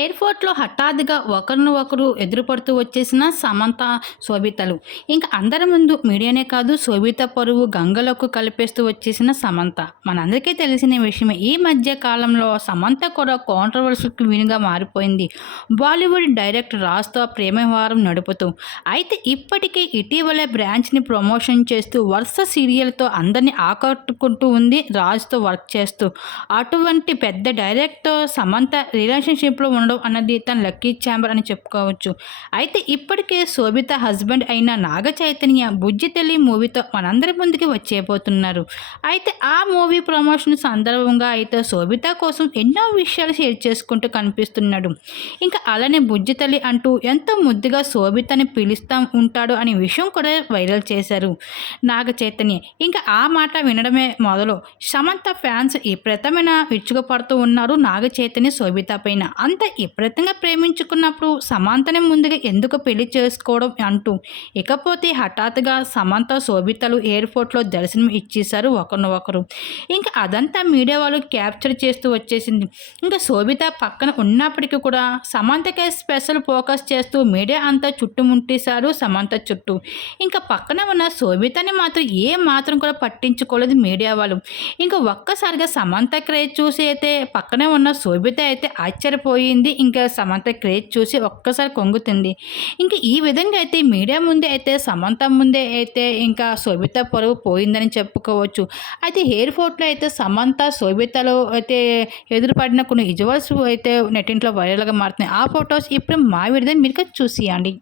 ఎయిర్పోర్ట్లో హఠాత్తుగా ఒకరిని ఒకరు ఎదురుపడుతూ వచ్చేసిన సమంత శోభితలు. ఇంకా అందరి ముందు మీడియానే కాదు శోభిత పరువు గంగలకు కలిపేస్తూ వచ్చేసిన సమంత. మనందరికీ తెలిసిన విషయమే ఈ మధ్య కాలంలో సమంత కూడా కాంట్రవర్సీకి వీనుగా మారిపోయింది. బాలీవుడ్ డైరెక్టర్ రాజ్తో ప్రేమ వ్యవహారం నడుపుతూ అయితే ఇప్పటికే ఇటీవలే బ్రాంచ్ని ప్రమోషన్ చేస్తూ వరుస సీరియల్తో అందరినీ ఆకట్టుకుంటూ ఉంది రాజ్తో వర్క్ చేస్తూ. అటువంటి పెద్ద డైరెక్టర్ సమంత రిలేషన్షిప్లో ఉండడం అన్నది తన లక్కీ ఛాంబర్ అని చెప్పుకోవచ్చు. అయితే ఇప్పటికే శోభిత హస్బెండ్ అయిన నాగ చైతన్య బుజ్జి తెలి మూవీతో మనందరి ముందుకి వచ్చేపోతున్నారు అయితే ఆ మూవీ ప్రమోషన్ సందర్భంగా అయితే శోభిత కోసం ఎన్నో విషయాలు షేర్ చేసుకుంటూ కనిపిస్తున్నాడు. ఇంకా అలానే బుజ్జి తల్లి అంటూ ఎంతో ముద్దుగా శోభితని పిలుస్తూ ఉంటాడు అనే విషయం కూడా వైరల్ చేశారు నాగ చైతన్య. ఇంకా ఆ మాట వినడమే మొదలు సమంత ఫ్యాన్స్ ఈ ప్రతమైన విచ్చుకుపడుతూ ఉన్నారు నాగ చైతన్య శోభిత పైన. అంత విపరీతంగా ప్రేమించుకున్నప్పుడు సమంతని ముందుగా ఎందుకు పెళ్ళి చేసుకోవడం అంటూ ఇకపోతే హఠాత్తుగా సమంత శోభితలు ఎయిర్పోర్ట్లో దర్శనం ఇచ్చేశారు ఒకరిని ఒకరు ఇంకా అదంతా మీడియా వాళ్ళు క్యాప్చర్ చేస్తూ వచ్చేసింది. ఇంకా శోభిత పక్కన ఉన్నప్పటికీ కూడా సమంతకే స్పెషల్ ఫోకస్ చేస్తూ మీడియా అంతా చుట్టుముట్టేశారు సమంత చుట్టూ. ఇంకా పక్కన ఉన్న శోభితని మాత్రం ఏ మాత్రం కూడా పట్టించుకోలేదు మీడియా వాళ్ళు. ఇంకా ఒక్కసారిగా సమంత క్రేజ్ చూసి అయితే పక్కనే ఉన్న శోభిత అయితే ఆశ్చర్యపోయి అయిపోయింది. ఇంకా సమంత క్రేజ్ చూసి ఒక్కసారి కొంగుతుంది. ఇంకా ఈ విధంగా అయితే మీడియా ముందే అయితే సమంత ముందే అయితే ఇంకా శోభిత పొరుగు పోయిందని చెప్పుకోవచ్చు. అయితే హెయిర్ ఫోర్ట్లో అయితే సమంత శోభితలో అయితే ఎదురుపడిన కొన్ని విజువల్స్ అయితే నెట్టింట్లో వైరల్గా మారుతున్నాయి. ఆ ఫొటోస్ ఇప్పుడు మా విడుదల మీరు చూసియండి.